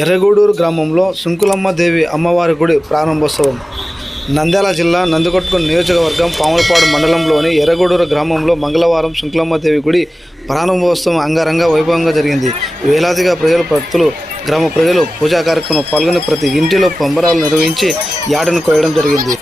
ఎర్రగూడూరు గ్రామంలో సుంకులమ్మ దేవి అమ్మవారి గుడి ప్రారంభోత్సవం. నంద్యాల జిల్లా నందికొట్కూరు నియోజకవర్గం పాములపాడు మండలంలోని ఎర్రగూడూరు గ్రామంలో మంగళవారం సుంకులమ్మ దేవి గుడి ప్రారంభోత్సవం అంగరంగ వైభవంగా జరిగింది. వేలాదిగా భక్తులు గ్రామ ప్రజలు పూజా కార్యక్రమంలో పాల్గొని ప్రతి ఇంటిలో పంబరాలు నిర్వహించి యాటను కోయడం జరిగింది.